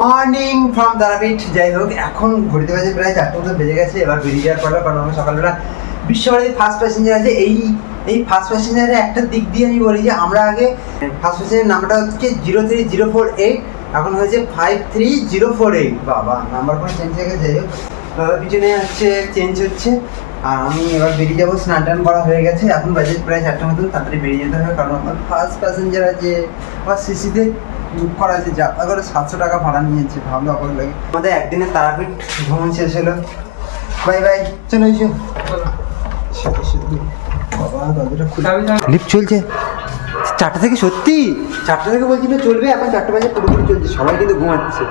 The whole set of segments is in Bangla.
মর্নিং ফ্রম তারাপীঠ যাই হোক, এখন ঘড়িতে বাজে প্রায় চারটে মতো বেজে গেছে, এবার বেরিয়ে যাওয়ার পরে কারণ আমরা সকালবেলা বিশ্বভারতী ফার্স্ট প্যাসেঞ্জার আছে এই এই ফার্স্ট প্যাসেঞ্জারের একটা দিক দিয়ে আমি বলি যে আমরা আগে ফার্স্ট প্যাসেঞ্জার নাম্বারটা হচ্ছে zero three zero four eight এখন হয়েছে five three zero four eight বাবা নাম্বার কোনো চেঞ্জ হয়ে গেছে, যাই হোক। দাদা পিছনে হচ্ছে চেঞ্জ হচ্ছে। আর আমি এবার বেরিয়ে যাব স্নান টান করা হয়ে গেছে। এখন বাজে প্রায় চারটে মতন তাড়াতাড়ি বেরিয়ে যেতে হবে কারণ আমার ফার্স্ট প্যাসেঞ্জার আছে আবার সিসিতে বুক করা আছে যা করে সাতশো টাকা ভাড়া নিয়েছে ভাবলে অবাক লাগে। আমাদের একদিনের তারাপীঠ ভ্রমণ শেষ হলো। বাই বাই চলো এসো। লিফট চলছে। চারটা থেকে সত্যি চারটা থেকে বলছিল চলবে এখন চারটা বাজে পুরোপুরি চলছে সবাই কিন্তু ঘুমাচ্ছে।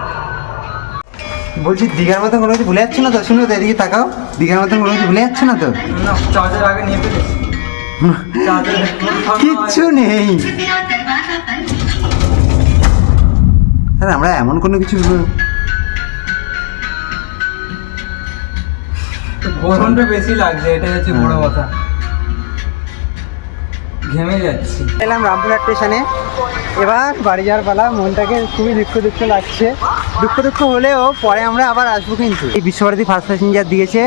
বলছি দীঘার মতন কোনো কিছু ভুলে যাচ্ছে না তো? শুনো তো এদিকে তাকাও। দীঘার মতন কোনো কিছু ভুলে যাচ্ছে না তো? চার্জার আগে নিয়ে কিচ্ছু নেই। আরে আমরা এমন কোনো কিছু গরমটা বেশি লাগছে এটাই হচ্ছে বড় কথা। ঘেমে যাচ্ছি। এলাম রামপুরহাট স্টেশনে। এবার বাড়ি যাওয়ার পালা মনটাকে খুবই দুঃখ দুঃখ লাগছে। দুঃখ দুঃখ হলেও পরে আমরা আবার আসব কিন্তু। এই বিশ্বভারতী ফার্স্ট প্যাসেঞ্জার দিয়েছে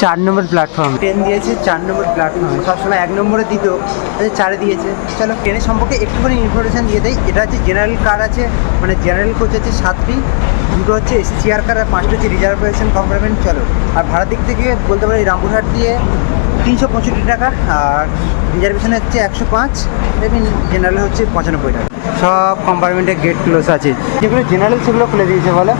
চার নম্বর প্ল্যাটফর্ম ট্রেন দিয়েছে চার নম্বর প্ল্যাটফর্মে সবসময় এক নম্বরে দিত চারে দিয়েছে। চলো ট্রেনের সম্পর্কে একটুখানি ইনফরমেশান দিয়ে দেয় এটা হচ্ছে জেনারেল কার আছে মানে জেনারেল কোচ আছে সাতটি। দুটো হচ্ছে এসি চেয়ার কার আর পাঁচটা হচ্ছে রিজার্ভেশন কম্পার্টমেন্ট চলো, আর ভাড়ার দিক থেকে বলতে পারি রামপুরহাট দিয়ে তিনশো পঁয়ষট্টি টাকা, আর রিজার্ভেশন হচ্ছে একশো পাঁচ। জেনারেল হচ্ছে পঁচানব্বই টাকা। সব কম্পার্টমেন্টের গেট ক্লোজ আছে। যেগুলো জেনারেল সেগুলো খুলে দিয়েছে বলে?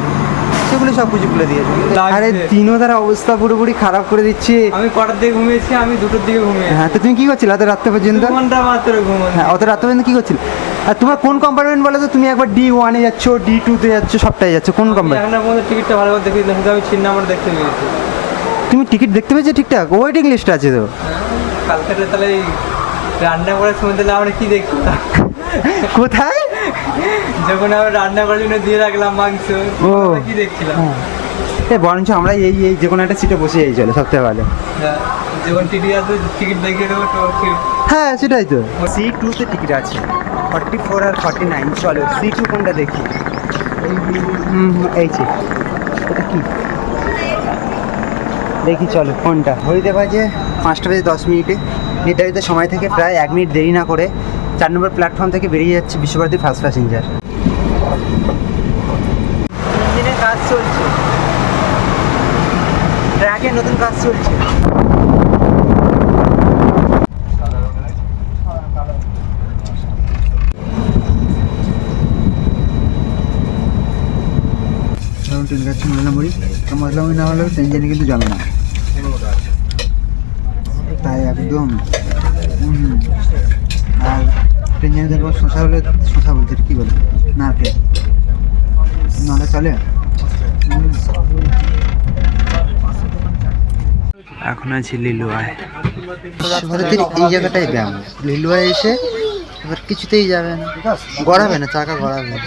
সেগুলো সব কিছু খুলে দিয়েছে। আরে তিনও তার অবস্থা পুরোপুরি খারাপ করে দিচ্ছে। আমি কটার দিকে ঘুমিয়েছি আমি দুটোর দিকে ঘুমিয়েছি। হ্যাঁ তো তুমি কি করছিলে এত রাত্রে পর্যন্ত? ঘণ্টা মাত্র ঘুমানো হ্যাঁ অত রাত্রে পর্যন্ত কি করছিলে? আর তোমার কোন কম্পার্টমেন্ট বলো তো? তুমি একবার ডি ওয়ানে যাচ্ছ ডি টুতে যাচ্ছ সবটাই যাচ্ছ। কোন কম্পার্টমেন্ট এখন পর্যন্ত টিকিটটা ভালো করে দেখি কিন্তু আমি তিন নাম্বার দেখতে পেয়েছি। তুমি টিকিট দেখতে পেয়েছ ঠিকঠাক? ওয়েটিং লিস্ট আছে তো। কালকে তাহলে এই রান্না করার সময় তাহলে আমরা কি দেখতাম? কোথায়? যখন আমরা রান্না করার জন্য দিয়ে রাখলাম মাংস ও। কি দেখছিলাম? হ্যাঁ। এ বরঞ্চ আমরা এই এই যে কোনো একটা সিটে বসে যাই চলে সবথেকে ভালো। হ্যাঁ, যখন টিটি আসবে টিকিট দেখিয়ে দেবো হ্যাঁ সেটাই তো। সি টুতে টিকিট আছে। ফর্টি ফোর আর ফর্টি নাইন চলো সি টু কোনটা দেখি? এই যে। এটা কি? দেখি চলো কোনটা? হইতে বাজে পাঁচটা বেজে দশ মিনিটে। নির্ধারিত সময় থেকে প্রায় এক মিনিট দেরি না করে চার নম্বর প্ল্যাটফর্ম থেকে বেরিয়ে যাচ্ছে বিশ্বভারতী ফার্স্ট প্যাসেঞ্জার ইঞ্জিনের কাজ চলছে। ট্র্যাকে নতুন কাজ চলছে। ট্রেন মুড়ি মশলা মুড়ি না হলেও ট্রেন জানি কিন্তু জমে না। তাই একদম। আর ট্রেন দেখব শশা হলে শশা এটা কী বলে? নারকেল। নাহলে চলে? এখন আছি লিলুয়ায়। ভারতের এই জায়গাটাই ব্যায়াম। লিলুয়ায় এসে এবার কিছুতেই যাবে না। গড়াবে না চাকা গড়াবে না।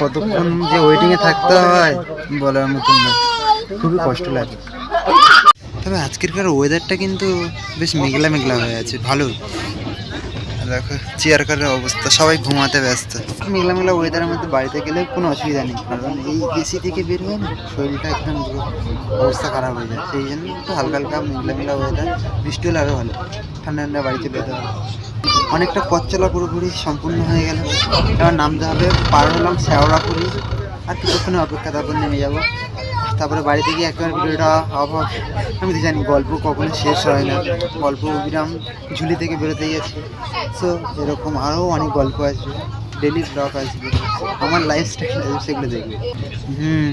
কতক্ষণ যে ওয়েটিংয়ে থাকতে হয় বলার মতন না। খুবই কষ্ট লাগে। তবে আজকেরকার ওয়েদারটা কিন্তু বেশ মেঘলা মেঘলা হয়ে আছে ভালো দেখো চেয়ার কারের অবস্থা, সবাই ঘুমাতে ব্যস্ত। মেঘলা মেঘলা ওয়েদারের মধ্যে বাড়িতে গেলে কোনো অসুবিধা নেই। কারণ এই এসি থেকে বের হয়ে না, শরীরটা একদম অবস্থা খারাপ হয়ে যায়। সেই জন্য একটু হালকা হালকা মেঘলা মেঘলা ওয়েদার বৃষ্টি হলে আরও ভালো। ঠান্ডা ঠান্ডা বাড়িতে হবে অনেকটা পথ চলা পুরোপুরি সম্পূর্ণ হয়ে গেল। এবার নামতে হবে পার হলাম শেওড়াপুরি। আর কিছুক্ষণে অপেক্ষা, তারপর নেমে যাব। তারপরে বাড়িতে গিয়ে একবার ভিডিওটা অফ আমি তো জানি গল্প কখনো শেষ হয় না। গল্প অবিরাম ঝুলি থেকে বেরোতে গেছে সো এরকম আরও অনেক গল্প আসবে ডেলি ব্লগ আসবে। আমার লাইফস্টাইল সেগুলো দেখবে। হুম।